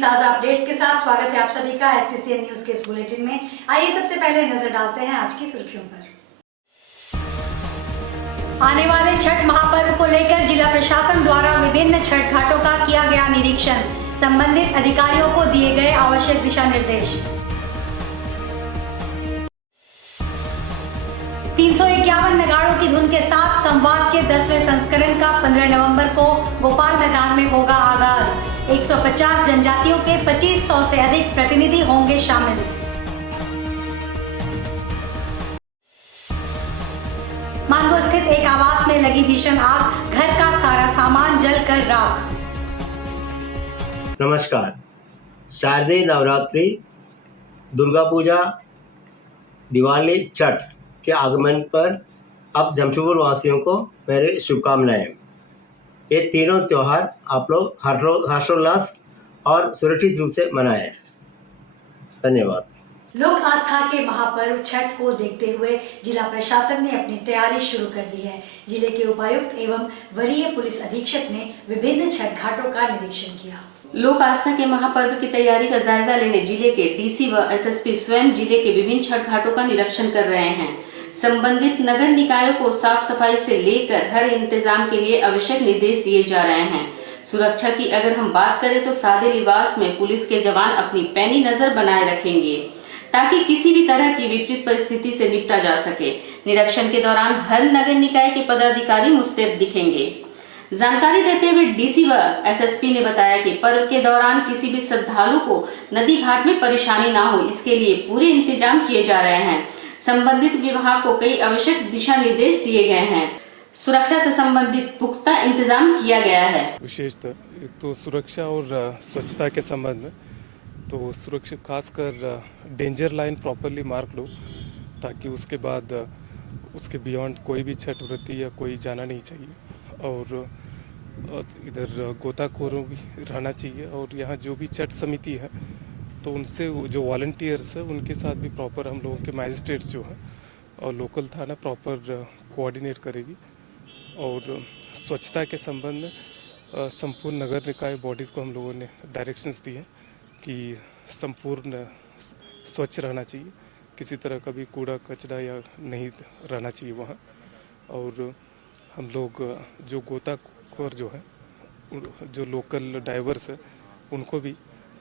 ताजा अपडेट्स के साथ स्वागत है आप सभी का SCCN न्यूज के इस बुलेटिन में। आइए सबसे पहले नजर डालते हैं आज की सुर्खियों पर। आने वाले छठ महापर्व को लेकर जिला प्रशासन द्वारा विभिन्न छठ घाटों का किया गया निरीक्षण, संबंधित अधिकारियों को दिए गए आवश्यक दिशा निर्देश। 351 नगाड़ों की धुन के साथ संवाद के 10वें संस्करण का 15 नवंबर को गोपाल मैदान में होगा आगाज। 150 जनजातियों के 2500 से अधिक प्रतिनिधि होंगे शामिल। मानगो स्थित एक आवास में लगी भीषण आग, घर का सारा सामान जलकर राख। नमस्कार। शारदीय नवरात्रि, दुर्गा पूजा, दिवाली, छठ के आगमन पर अब जमशेदपुर वासियों को मेरे शुभकामनाएं। ये तीनों त्यौहार आप लोग हर्षोल्लास और सुरक्षित रूप से मनाएं। धन्यवाद। लोक आस्था के महापर्व छठ को देखते हुए जिला प्रशासन ने अपनी तैयारी शुरू कर दी है। जिले के उपायुक्त एवं वरीय पुलिस अधीक्षक ने विभिन्न छठ घाटों का निरीक्षण किया। लोक आस्था के महापर्व की तैयारी का जायजा लेने जिले के डीसी व एसएसपी स्वयं जिले के विभिन्न छठ घाटों का निरीक्षण कर रहे हैं। संबंधित नगर निकायों को साफ सफाई से लेकर हर इंतजाम के लिए आवश्यक निर्देश दिए जा रहे हैं। सुरक्षा की अगर हम बात करें तो सादे लिबास में पुलिस के जवान अपनी पैनी नजर बनाए रखेंगे ताकि किसी भी तरह की विपरीत परिस्थिति से निपटा जा सके। निरीक्षण के दौरान हर नगर निकाय के पदाधिकारी मुस्तैद दिखेंगे। जानकारी देते हुए डीसी व एसएसपी ने बताया कि पर्व के दौरान किसी भी श्रद्धालु को नदी घाट में परेशानी ना हो, इसके लिए पूरे इंतजाम किए जा रहे हैं। संबंधित विभाग को कई आवश्यक दिशा निर्देश दिए गए हैं। सुरक्षा से संबंधित पुख्ता इंतजाम किया गया है। विशेषतः एक तो सुरक्षा और स्वच्छता के संबंध में तो सुरक्षा खासकर डेंजर लाइन प्रॉपरली मार्क लो ताकि उसके बाद उसके बियॉन्ड कोई भी छठ व्रती या कोई जाना नहीं चाहिए। और इधर गोताखोरों भी रहना चाहिए और यहाँ जो भी छठ समिति है तो उनसे जो वॉलंटियर्स है उनके साथ भी प्रॉपर हम लोगों के मैजिस्ट्रेट्स जो हैं और लोकल थाना प्रॉपर कोऑर्डिनेट करेगी। और स्वच्छता के संबंध में संपूर्ण नगर निकाय बॉडीज़ को हम लोगों ने डायरेक्शंस दिए कि संपूर्ण स्वच्छ रहना चाहिए, किसी तरह का भी कूड़ा कचरा या नहीं रहना चाहिए वहाँ। और हम लोग जो गोताखोर जो है, जो लोकल डाइवर्स है, उनको भी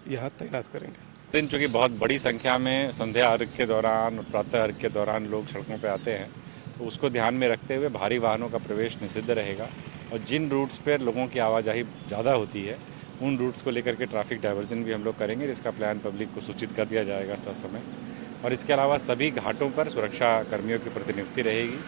यहाँ तैनात करेंगे। दिन चूँकि बहुत बड़ी संख्या में संध्या अर्घ के दौरान और प्रातः अर्घ के दौरान लोग सड़कों पर आते हैं तो उसको ध्यान में रखते हुए भारी वाहनों का प्रवेश निषिद्ध रहेगा। और जिन रूट्स पर लोगों की आवाजाही ज़्यादा होती है उन रूट्स को लेकर के ट्रैफिक डाइवर्जन भी हम लोग करेंगे, जिसका प्लान पब्लिक को सूचित कर दिया जाएगा समय। और इसके अलावा सभी घाटों पर सुरक्षा कर्मियों की प्रतिनियुक्ति रहेगी,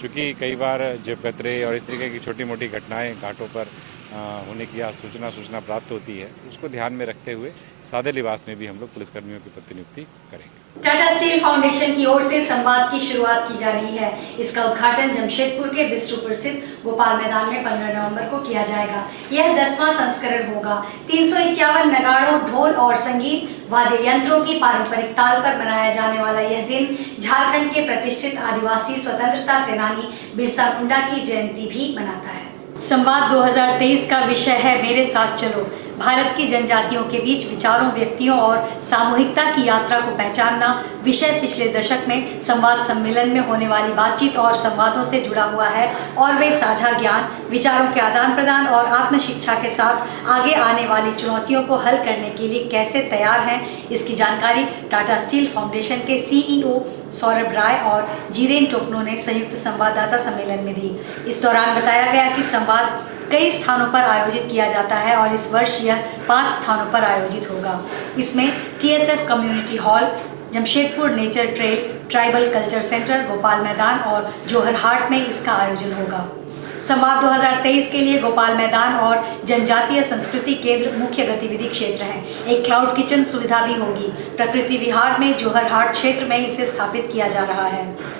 क्योंकि कई बार जेब कतरे और इस तरीके की छोटी मोटी घटनाएं घाटों पर होने की सूचना प्राप्त होती है। उसको ध्यान में रखते हुए सादे लिबास में भी हम लोग पुलिसकर्मियों की प्रतिनियुक्ति करेंगे। टाटा स्टील फाउंडेशन की ओर से संवाद की शुरुआत की जा रही है। इसका उद्घाटन जमशेदपुर के बिष्टुपुर स्थित गोपाल मैदान में 15 नवंबर को किया जाएगा। यह 10वां संस्करण होगा। 351 नगाड़ों, ढोल और संगीत वाद्य यंत्रों की पारंपरिक ताल पर मनाया जाने वाला यह दिन झारखंड के प्रतिष्ठित आदिवासी स्वतंत्रता सेनानी बिरसा मुंडा की जयंती भी मनाता है। संवाद 2023 का विषय है मेरे साथ चलो। भारत की जनजातियों के बीच विचारों, व्यक्तियों और सामूहिकता की यात्रा को पहचानना विषय पिछले दशक में संवाद सम्मेलन में होने वाली बातचीत और संवादों से जुड़ा हुआ है और वे साझा ज्ञान, विचारों के आदान प्रदान और आत्म शिक्षा के साथ आगे आने वाली चुनौतियों को हल करने के लिए कैसे तैयार हैं, इसकी जानकारी टाटा स्टील फाउंडेशन के CEO सौरभ राय और जीरेन टोपनो ने संयुक्त संवाददाता सम्मेलन में दी। इस दौरान बताया गया कि संवाद कई स्थानों पर आयोजित किया जाता है और इस वर्ष यह 5 स्थानों पर आयोजित होगा। इसमें TSF community hall, Jamshedpur nature trail, tribal culture centre, Gopal मैदान और जोहरहाट में इसका आयोजन होगा। संवाद 2023 के लिए गोपाल मैदान और जनजातीय संस्कृति केंद्र मुख्य गतिविधि क्षेत्र हैं। एक क्लाउड किचन सुविधा भी होगी। प्रकृति विहार में जोहरहाट क्षेत्र में इसे स्थापित किया जा रहा है,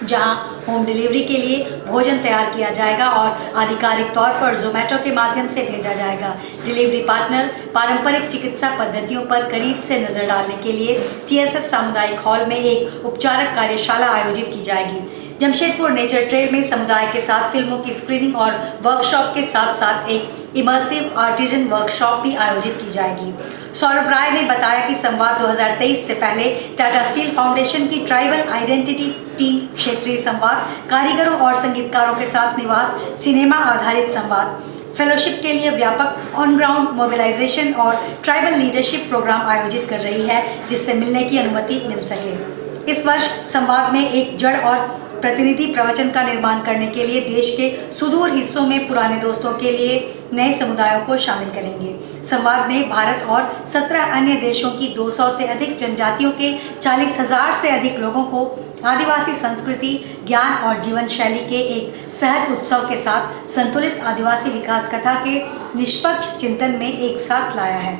जहां होम डिलीवरी के लिए भोजन तैयार किया जाएगा और आधिकारिक तौर पर जोमेटो के माध्यम से भेजा जाएगा। डिलीवरी पार्टनर पारंपरिक चिकित्सा पद्धतियों पर करीब से नजर डालने के लिए TSF सामुदायिक हॉल में एक उपचारक कार्यशाला आयोजित की जाएगी। जमशेदपुर नेचर ट्रेल में समुदाय के साथ फिल्मों की स्क्रीनिंग और वर्कशॉप के साथ साथ एक इमर्सिव आर्टिजन वर्कशॉप भी आयोजित की जाएगी। सौरभ राय ने बताया कि संवाद 2023 से पहले टाटा स्टील फाउंडेशन की ट्राइबल आइडेंटिटी टीम क्षेत्रीय संवाद, कारीगरों और संगीतकारों के साथ निवास, सिनेमा आधारित संवाद, फेलोशिप के लिए व्यापक ऑन ग्राउंड मोबिलाइजेशन और ट्राइबल लीडरशिप प्रोग्राम आयोजित कर रही है, जिससे मिलने की अनुमति मिल सके। इस वर्ष संवाद में एक जड़ और प्रतिनिधि प्रवचन का निर्माण करने के लिए देश के सुदूर हिस्सों में पुराने दोस्तों के लिए नए समुदायों को शामिल करेंगे। संवाद में भारत और 17 अन्य देशों की 200 से अधिक जनजातियों के 40,000 से अधिक लोगों को आदिवासी संस्कृति, ज्ञान और जीवन शैली के एक सहज उत्सव के साथ संतुलित आदिवासी विकास कथा के निष्पक्ष चिंतन में एक साथ लाया है।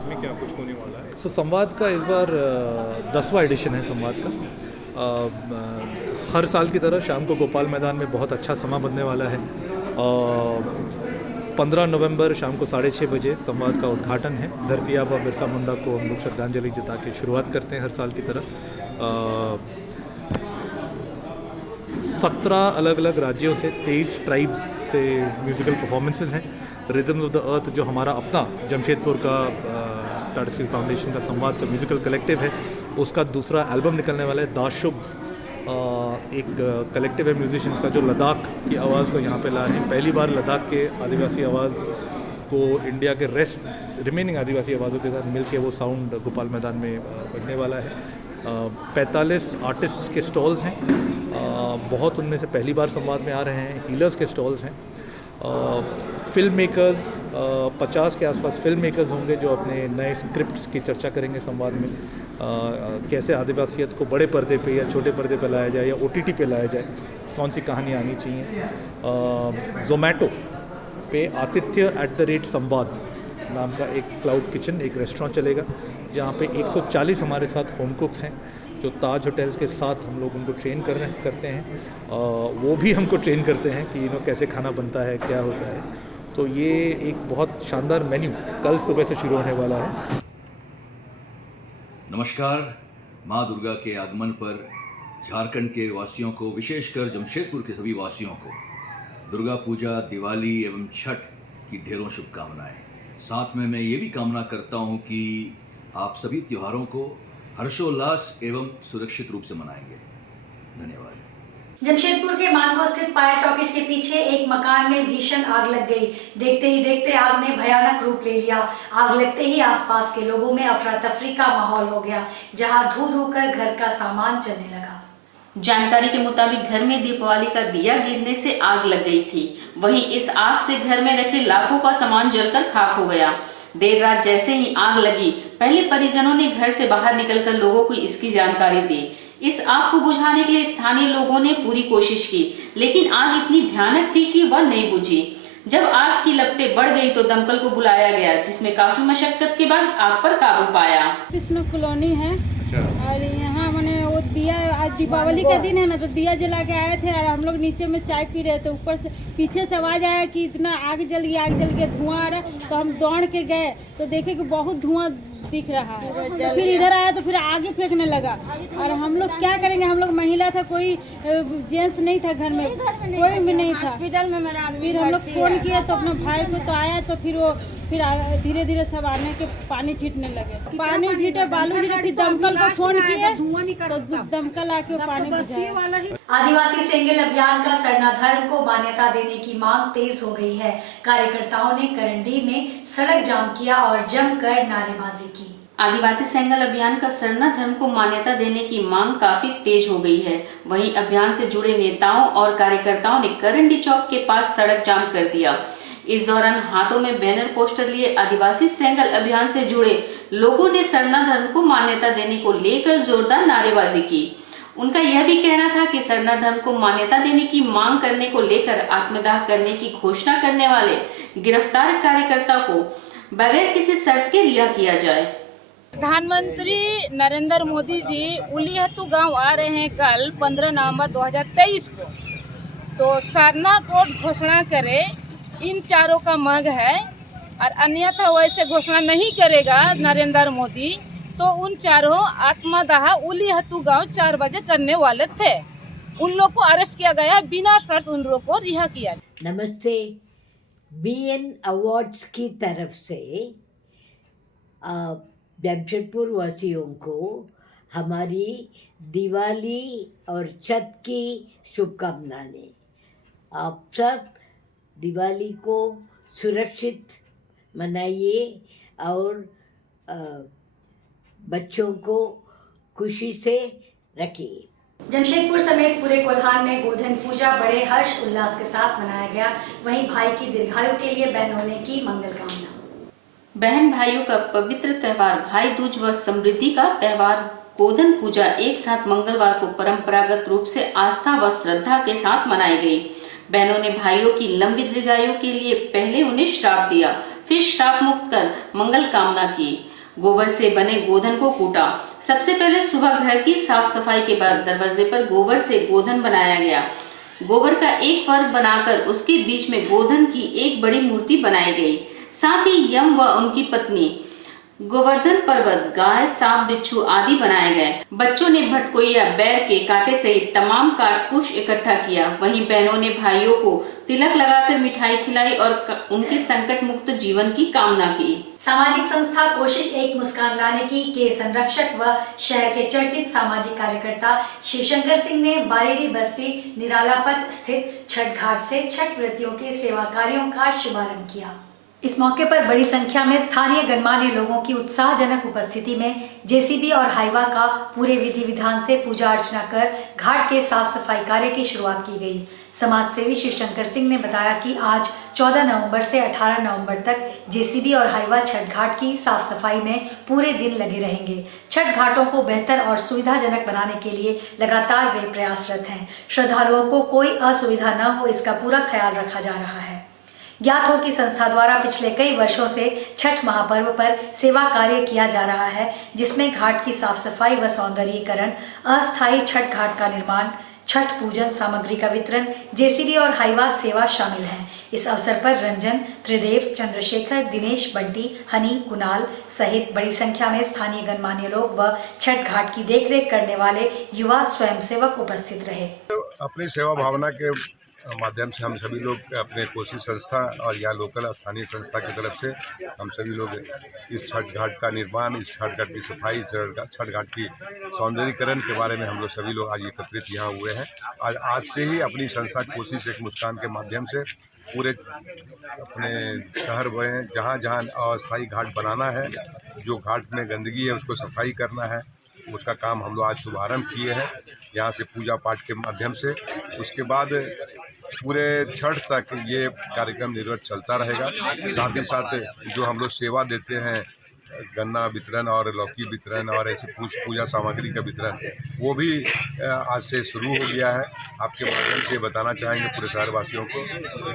में क्या कुछ होने वाला है? संवाद का इस बार 10वां एडिशन है संवाद का। हर साल की तरह शाम को गोपाल मैदान में बहुत अच्छा समा बनने वाला है। 15 नवंबर शाम को 6:30 बजे संवाद का उद्घाटन है। धरती आबा बिरसा मुंडा को हम लोग श्रद्धांजलि जता के शुरुआत करते हैं हर साल की तरह। 17 अलग अलग राज्यों से 23 ट्राइब्स से म्यूज़िकल परफॉर्मेंसेस हैं। रिदम्स ऑफ द अर्थ जो हमारा अपना जमशेदपुर का टाटा स्टील फाउंडेशन का संवाद का म्यूज़िकल कलेक्टिव है, उसका दूसरा एल्बम निकलने वाला है। दाशुब्स एक कलेक्टिव है म्यूजिशियंस का जो लद्दाख की आवाज़ को यहाँ पे ला रहे हैं। पहली बार लद्दाख के आदिवासी आवाज़ को इंडिया के रिमेनिंग आदिवासी आवाज़ों के साथ मिलके वो साउंड गोपाल मैदान में बनने वाला है। 45 आर्टिस्ट के स्टॉल्स हैं, बहुत उनमें से पहली बार संवाद में आ रहे हैं। हीलर्स के स्टॉल्स हैं। फिल्म मेकर्स 50 के आसपास फिल्म मेकर्स होंगे जो अपने नए स्क्रिप्ट्स की चर्चा करेंगे संवाद में। कैसे आदिवासियत को बड़े पर्दे पे या छोटे पर्दे पे लाया जाए या OTT पे लाया जाए, कौन सी कहानी आनी चाहिए। ज़ोमैटो पे आतिथ्य @संवाद नाम का एक क्लाउड किचन, एक रेस्टोरेंट चलेगा जहाँ पे 140 हमारे साथ होम कुक्स हैं जो ताज होटल्स के साथ हम लोग उनको ट्रेन करते हैं। वो भी हमको ट्रेन करते हैं कि कैसे खाना बनता है, क्या होता है। तो ये एक बहुत शानदार मेन्यू कल सुबह से शुरू होने वाला है। नमस्कार। माँ दुर्गा के आगमन पर झारखंड के वासियों को, विशेषकर जमशेदपुर के सभी वासियों को दुर्गा पूजा, दिवाली एवं छठ की ढेरों शुभकामनाएं। साथ में मैं ये भी कामना करता हूँ कि आप सभी त्योहारों को हर्षोल्लास एवं सुरक्षित रूप से मनाएंगे। धन्यवाद। जमशेदपुर के मानगो स्थित पायल टॉकीज के पीछे एक मकान में भीषण आग लग गई। देखते ही देखते आग ने भयानक रूप ले लिया। आग लगते ही आसपास के लोगों में अफरा तफरी का माहौल हो गया, जहां धू धू कर घर का सामान जलने लगा। जानकारी के मुताबिक घर में दीपावली का दिया गिरने से आग लग गई थी। वहीं इस आग से घर में रखे लाखों का सामान जलकर खाक हो गया। देर रात जैसे ही आग लगी, पहले परिजनों ने घर से बाहर निकलकर लोगों को इसकी जानकारी दी। इस आग को बुझाने के लिए स्थानीय लोगों ने पूरी कोशिश की, लेकिन आग इतनी भयानक थी कि वह नहीं बुझी। जब आग की लपटें बढ़ गई तो दमकल को बुलाया गया, जिसमें काफी मशक्कत के बाद आग पर काबू पाया। कृष्ण कॉलोनी है और यहाँ मैंने वो दिया, आज दीपावली का दिन है ना, तो दिया जला के आए थे और हम लोग नीचे में चाय पी रहे थे। ऊपर से पीछे से आवाज आया कि इतना आग जल गया, धुआं आ रहा है। तो हम दौड़ के गए तो देखे कि बहुत धुआं दिख रहा है। तो फिर इधर आया तो फिर आगे फेंकने लगा। और हम लोग क्या करेंगे, हम लोग महिला था, कोई जेंट्स नहीं था घर में, कोई भी नहीं था। हॉस्पिटल में मेरा फिर हम लोग फोन किए तो अपने भाई को तो आया, तो फिर धीरे धीरे सब आने के पानी छीटने लगे। पानी छीटे, बालू छीटे, फिर दमकल को फोन किए तो दमकल आके पानी बुझाया। आदिवासी सेंगल अभियान का सरना धर्म को मान्यता देने की मांग तेज हो गई है। कार्यकर्ताओं ने करंडी में सड़क जाम किया और जमकर नारेबाजी की। आदिवासी सेंगल अभियान का सरना धर्म को मान्यता देने की मांग काफी तेज हो गई है। वहीं अभियान से जुड़े नेताओं और कार्यकर्ताओं ने करंडी चौक के पास सड़क जाम कर दिया। इस दौरान हाथों में बैनर पोस्टर लिए आदिवासी सेंगल अभियान से जुड़े लोगों ने सरना धर्म को मान्यता देने को लेकर जोरदार नारेबाजी की। उनका यह भी कहना था कि सरना धर्म को मान्यता देने की मांग करने को लेकर आत्मदाह करने की घोषणा करने वाले गिरफ्तार कार्यकर्ता को बगैर किसी शर्त के रिहा किया जाए। प्रधानमंत्री नरेंद्र मोदी जी उलीहतू गांव आ रहे हैं कल 15 नवंबर 2023 को। तो सरना कोड घोषणा करे, इन चारों का मांग है। और अन्यथा वैसे घोषणा नहीं करेगा नरेंद्र मोदी तो उन चारों आत्मदाह उलीहतू गांव 4 बजे करने वाले थे। उन लोग को अरेस्ट किया गया, बिना शर्त उन लोग को रिहा किया। नमस्ते। BN अवार्ड्स की तरफ से जमशेदपुर वासियों को हमारी दिवाली और छठ की शुभकामनाएं। आप सब दिवाली को सुरक्षित मनाइए और बच्चों को खुशी से रखिए। जमशेदपुर समेत पूरे कोल्हान में गोधन पूजा बड़े हर्ष उल्लास के साथ मनाया गया। वहीं भाई की दीर्घायु के लिए बहनों ने की मंगल कामना। बहन भाइयों का पवित्र त्योहार भाई दूज व समृद्धि का त्योहार गोधन पूजा एक साथ मंगलवार को परंपरागत रूप से आस्था व श्रद्धा के साथ मनाई गई। बहनों ने भाइयों की लंबी दीर्घायु के लिए पहले उन्हें श्राप दिया, फिर श्राप मुक्त कर मंगल कामना की। गोबर से बने गोधन को कूटा। सबसे पहले सुबह घर की साफ सफाई के बाद दरवाजे पर गोबर से गोधन बनाया गया। गोबर का एक वर्ग बनाकर उसके बीच में गोधन की एक बड़ी मूर्ति बनाई गई। साथ ही यम व उनकी पत्नी, गोवर्धन पर्वत, गाय, सांप, बिच्छू आदि बनाए गए। बच्चों ने भटकोइया, बैर के कांटे सहित तमाम काटकुश इकट्ठा किया। वहीं बहनों ने भाइयों को तिलक लगाकर मिठाई खिलाई और उनके संकट मुक्त जीवन की कामना की। सामाजिक संस्था कोशिश एक मुस्कान लाने की के संरक्षक व शहर के चर्चित सामाजिक कार्यकर्ता शिवशंकर सिंह ने बारेडी बस्ती निरालापत स्थित छठ घाट से छठ व्रतियों के सेवा कार्यों का शुभारंभ किया। इस मौके पर बड़ी संख्या में स्थानीय गणमान्य लोगों की उत्साहजनक उपस्थिति में जेसीबी और हाईवा का पूरे विधि विधान से पूजा अर्चना कर घाट के साफ सफाई कार्य की शुरुआत की गई। समाज सेवी शिवशंकर सिंह ने बताया कि आज 14 नवंबर से 18 नवंबर तक जेसीबी और हाईवा छठ घाट की साफ सफाई में पूरे दिन लगे रहेंगे। छठ घाटों को बेहतर और सुविधाजनक बनाने के लिए लगातार वे प्रयासरत हैं। श्रद्धालुओं को कोई असुविधा न हो, इसका पूरा ख्याल रखा जा रहा है। ज्ञात हो कि संस्था द्वारा पिछले कई वर्षों से छठ महापर्व पर सेवा कार्य किया जा रहा है, जिसमें घाट की साफ सफाई व सौंदर्यीकरण, अस्थायी छठ घाट का निर्माण, छठ पूजन सामग्री का वितरण, जेसीबी और हाईवा सेवा शामिल है। इस अवसर पर रंजन, त्रिदेव, चंद्रशेखर, दिनेश, बंटी, हनी, कुणाल सहित बड़ी संख्या में स्थानीय गणमान्य लोग व छठ घाट की देखरेख करने वाले युवा स्वयंसेवक उपस्थित रहे। अपनी सेवा भावना के माध्यम से हम सभी लोग अपने कोशिश संस्था और यहाँ लोकल स्थानीय संस्था की तरफ से हम सभी लोग इस छठ घाट का निर्माण, इस छठ घाट की सफाई, छठ घाट की सौंदर्यीकरण के बारे में हम लोग सभी लोग आज एकत्रित यहाँ हुए हैं। आज से ही अपनी संस्था कोशिश एक मुस्कान के माध्यम से पूरे अपने शहर में जहाँ जहाँ अस्थायी घाट बनाना है, जो घाट में गंदगी है उसको सफाई करना है, उसका काम हम लोग आज शुभारम्भ किए हैं यहाँ से पूजा पाठ के माध्यम से। उसके बाद पूरे छठ तक ये कार्यक्रम निरंतर चलता रहेगा। साथ ही साथ जो हम लोग सेवा देते हैं, गन्ना वितरण और लौकी वितरण और ऐसे पूजा सामग्री का वितरण, वो भी आज से शुरू हो गया है। आपके माध्यम से बताना चाहेंगे पूरे शहरवासियों को,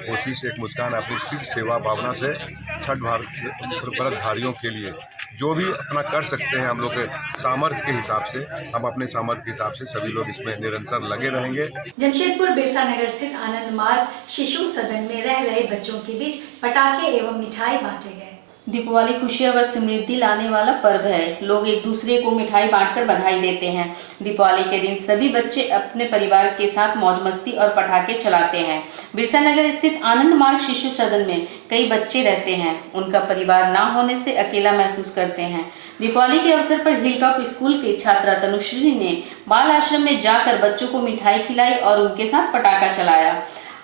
कोशिश एक मुस्कान अपनी सिख सेवा भावना से छठ व्रतधारियों के लिए जो भी अपना कर सकते हैं, हम लोग के सामर्थ्य के हिसाब से, हम अपने सामर्थ्य के हिसाब से सभी लोग इसमें निरंतर लगे रहेंगे। जमशेदपुर बिरसा नगर स्थित आनंद मार्ग शिशु सदन में रह रहे बच्चों के बीच पटाखे एवं मिठाई बांटे गए। दीपावली खुशियां व समृद्धि लाने वाला पर्व है। लोग एक दूसरे को मिठाई बांटकर बधाई देते हैं। दीपावली के दिन सभी बच्चे अपने परिवार के साथ मौज मस्ती और पटाखे चलाते हैं। बिरसा नगर स्थित आनंद मार्ग शिशु सदन में कई बच्चे रहते हैं। उनका परिवार ना होने से अकेला महसूस करते हैं। दीपावली के अवसर पर हिलटॉप स्कूल की छात्रा तनुश्री ने बाल आश्रम में जाकर बच्चों को मिठाई खिलाई और उनके साथ पटाखा चलाया।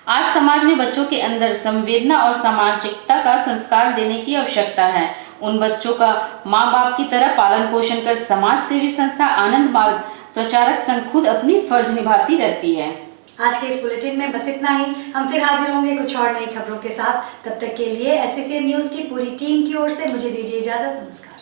आज समाज में बच्चों के अंदर संवेदना और सामाजिकता का संस्कार देने की आवश्यकता है। उन बच्चों का माँ बाप की तरह पालन पोषण कर समाज सेवी संस्था आनंद मार्ग प्रचारक संघ खुद अपनी फर्ज निभाती रहती है। आज के इस बुलेटिन में बस इतना ही। हम फिर हाजिर होंगे कुछ और नई खबरों के साथ। तब तक के लिए एससीएन न्यूज की पूरी टीम की ओर से मुझे दीजिए इजाजत। नमस्कार।